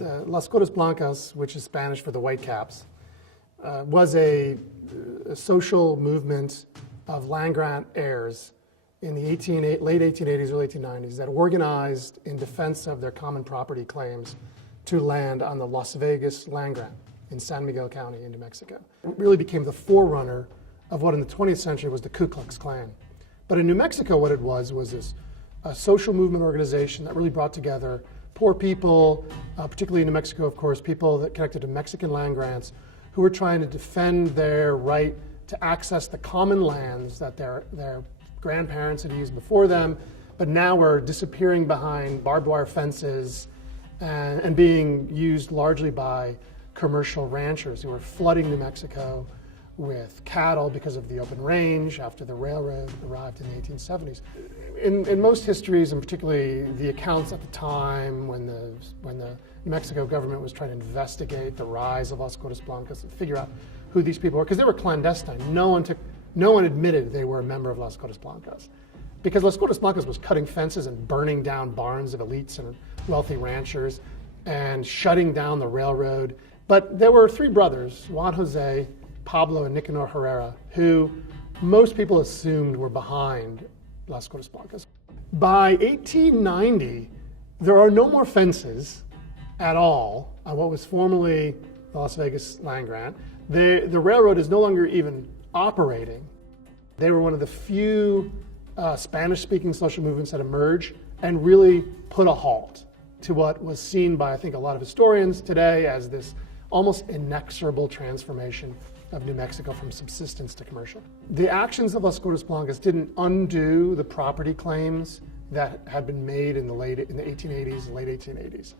Las Gorras Blancas, which is Spanish for the Whitecaps, was a social movement of land grant heirs in the late 1880s, early 1890s that organized in defense of their common property claims to land on the Las Vegas land grant in San Miguel County in New Mexico. It really became the forerunner of what in the 20th century was the Ku Klux Klan. But in New Mexico, what it was this a social movement organization that really brought together poor people, particularly in New Mexico, of course, people that connected to Mexican land grants, who were trying to defend their right to access the common lands that their grandparents had used before them, but now were disappearing behind barbed wire fences and being used largely by commercial ranchers who were flooding New Mexico with cattle because of the open range after the railroad arrived in the 1870s. In most histories, and particularly the accounts at the time when the New Mexico government was trying to investigate the rise of Las Gorras Blancas and figure out who these people were, because they were clandestine. No one admitted they were a member of Las Gorras Blancas, because Las Gorras Blancas was cutting fences and burning down barns of elites and wealthy ranchers and shutting down the railroad. But there were three brothers, Juan Jose, Pablo, and Nicanor Herrera, who most people assumed were behind Las Gorras Blancas. By 1890, there are no more fences at all on what was formerly the Las Vegas land grant. The railroad is no longer even operating. They were one of the few Spanish-speaking social movements that emerged and really put a halt to what was seen by, I think, a lot of historians today as this almost inexorable transformation of New Mexico from subsistence to commercial. The actions of Las Gorras Blancas didn't undo the property claims that had been made in the 1880s, late 1880s.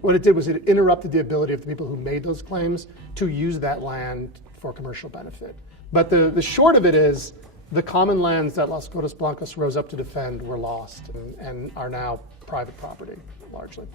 What it did was it interrupted the ability of the people who made those claims to use that land for commercial benefit. But the short of it is the common lands that Las Gorras Blancas rose up to defend were lost and are now private property, largely.